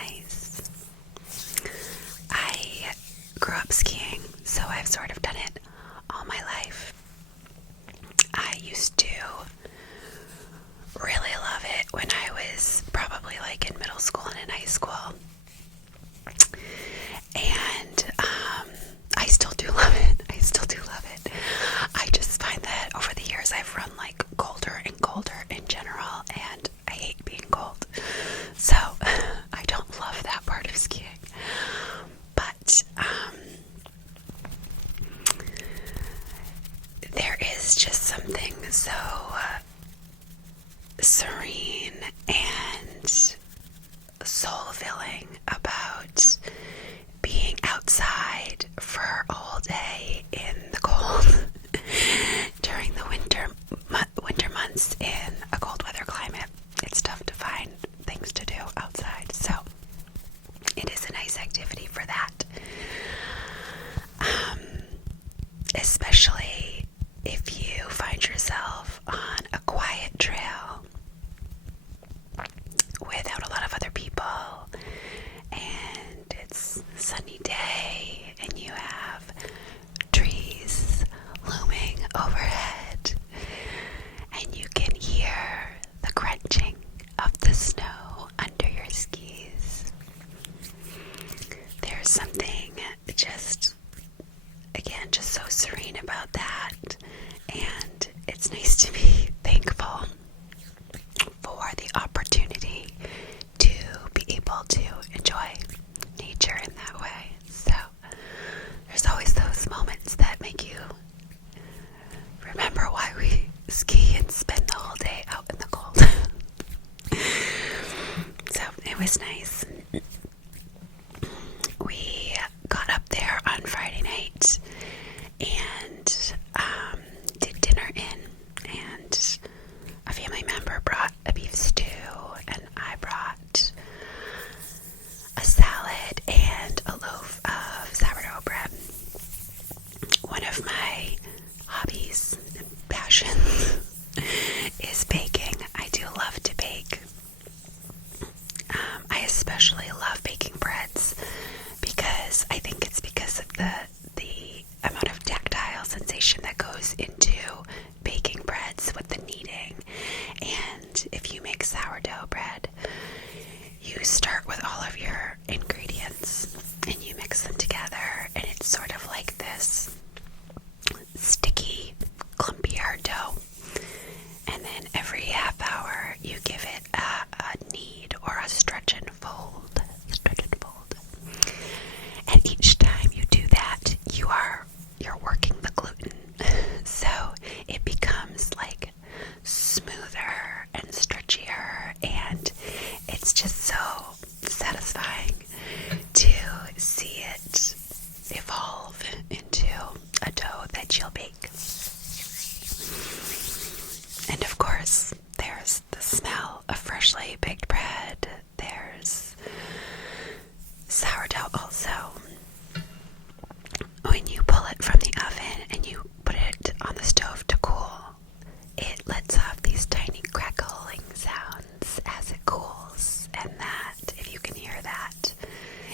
nice. I grew up skiing, so I've sort of done it all my life. I used to really love it when I was probably like in middle school and in high school. And I still do love it. I just find that over the years I've run like colder and colder in general, and I hate being cold. So I don't love that part of skiing. But there is just something so serene and soul-filling about being outside for a whole day in the cold during the winter months in a cold weather climate. It's tough to find things to do outside, so it is a nice activity for that. Especially if you find yourself on a quiet trail without a lot of other people, and it's a sunny day, and you have trees looming overhead, and you can hear the crunching of the snow under your skis. There's something just so serene about that, and it's nice to be thankful for the opportunity to be able to enjoy nature in that way. So there's always those moments that make you remember why we ski and spend the whole day out in the cold. So it was nice. We got up there on Friday night and did dinner in, and a family member brought a beef stew, and I brought a salad and a loaf of sourdough bread. One of my hobbies and passions is baking. I do love to bake. I especially love baking breads because I think it's because of the amount of tactile sensation that goes into baking breads with the kneading. And if you make sourdough bread, you start with all of your ingredients and you mix them together, and it's sort of like this sticky, clumpier dough. And then every half hour you give it a knead or a stretch and fold. And each time you do that, you're working the gluten. So it becomes like smoother and stretchier, and it's just so satisfying to see it evolve into a dough that you'll bake. And of course, there's the smell of freshly baked bread. There's sourdough also. When you pull it from the oven and you put it on the stove to cool, it lets off these tiny crackling sounds as it cools. And that, if you can hear that,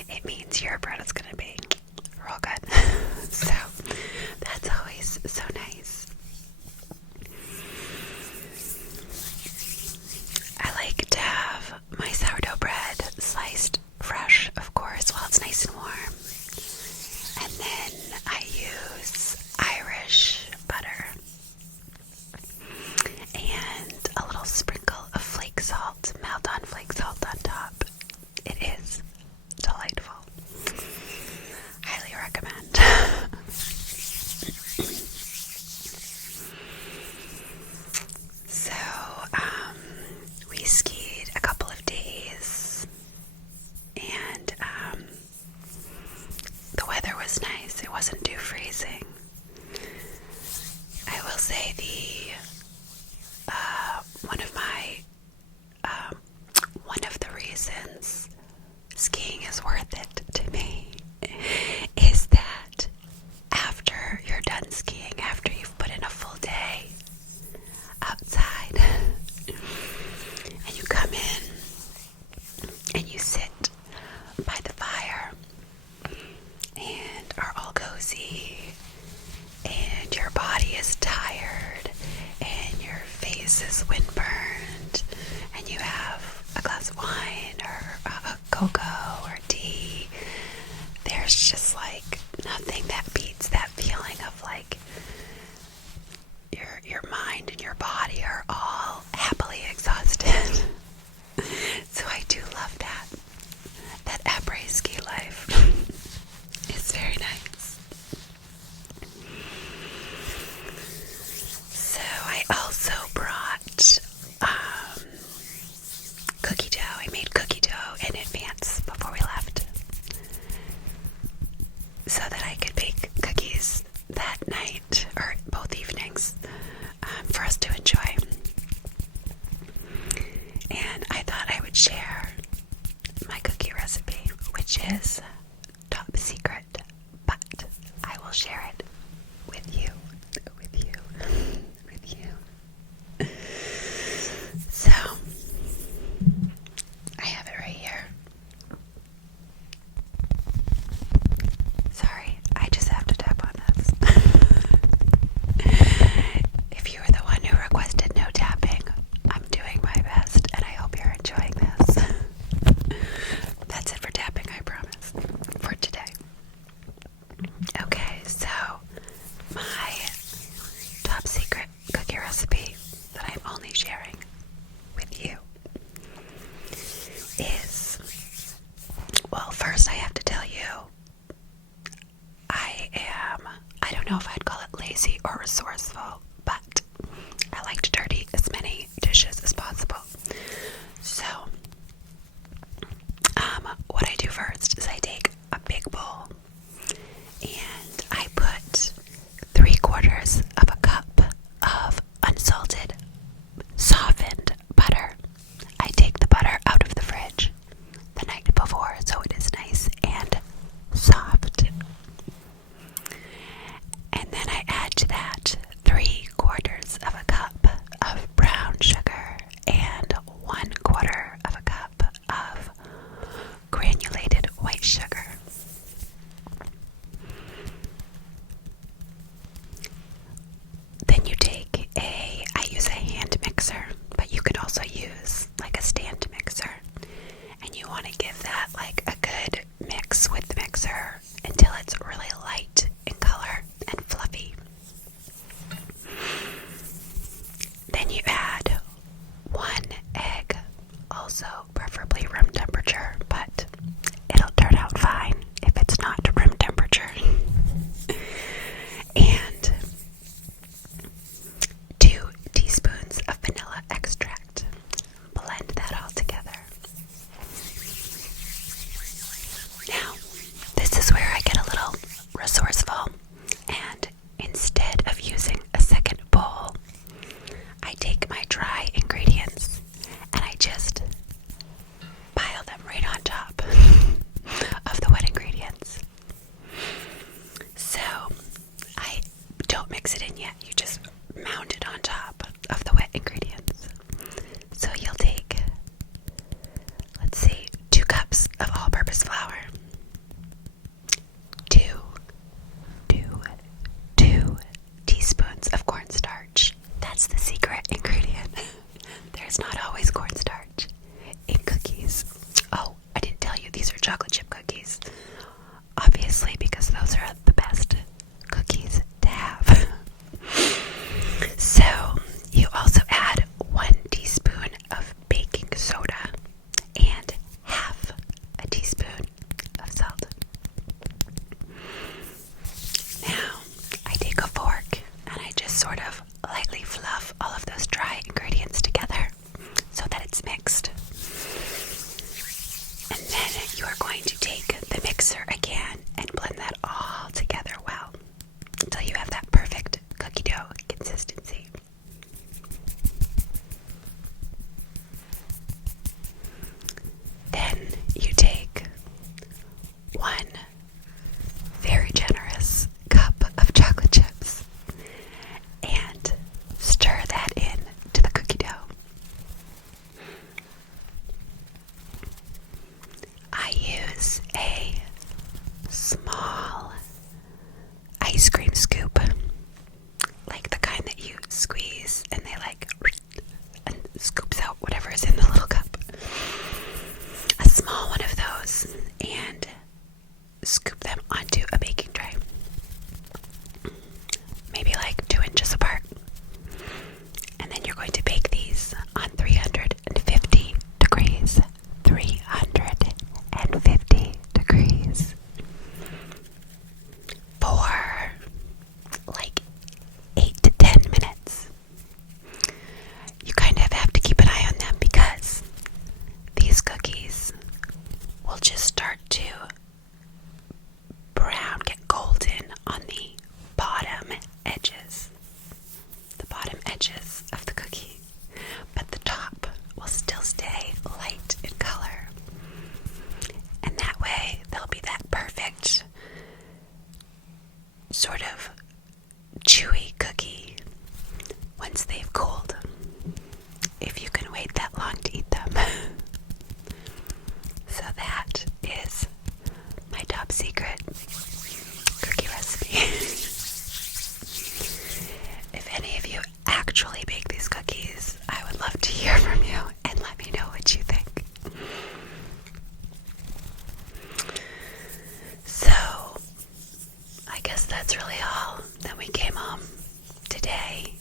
it means your bread is going to be real good. So that's always so nice. I like to have my sourdough bread sliced fresh, of course, while it's nice and warm. And then I use Irish butter and a little sprinkle of flake salt, melt on flake salt on top. It is delightful. so that I could bake cookies that night or both evenings for us to enjoy. And I thought I would share my cookie recipe, which is top secret, but I will share it with you. So, I have it right here. Sorry, I just have to tap on this. If you were the one who requested no tapping, I'm doing my best, and I hope you're enjoying this. That's it for tapping, I promise, for today. Okay, so my top secret cookie recipe that I'm only sharing with you is, well, first I have to tell you, I don't know if I'd call it lazy or resourceful, but I like to dirty as many dishes as possible. So, what I do first is I take a big bowl and I put 3/4 of a cup of unsalted, softened butter. I take the butter out of the fridge the night before so it is nice and soft. And then I add to that 3/4 of a cup of brown sugar and 1/4 of a cup of granulated white sugar. Then you take I use a hand mixer, but you could also use like a stand mixer. And you want to give that like a good mix with the mixer until it's really light in color and fluffy. Then you add 1 egg, also preferably room temperature, but it'll turn out fine if it's not room temperature. And 2 teaspoons of vanilla extract. Blend that all together. Now, this is where I get a little resourceful, and instead of using a second bowl, I take my dry ingredients and I just pile them right on top of the wet ingredients. So, I don't mix it in yet, you just mound it on top of the wet ingredients. So you'll take, let's see, 2 cups of all-purpose flour, 2 teaspoons of cornstarch. That's the secret ingredient. There's not always cornstarch in cookies. Oh, I didn't tell you these are chocolate chip cookies. Obviously, because those are the best cookies to have. So, you also add 1 teaspoon of baking soda and half a teaspoon of salt. Now, I take a fork and I just sort of lightly fluff all of those dry ingredients together so that it's mixed. And then you are going to take the mixer again and blend that all together well until you have that perfect cookie dough consistency. Then you take 1 very generous cup of chocolate chips and stir that in to the cookie dough. I use a small ice cream scoop, like the kind that you squeeze and they like and scoops out whatever is in the little cup. A small one of those, and scoop them onto a baking tray, maybe like 2 inches apart. And then you're going to bake these on 350 degrees. 350 degrees for that's really all. Then we came home today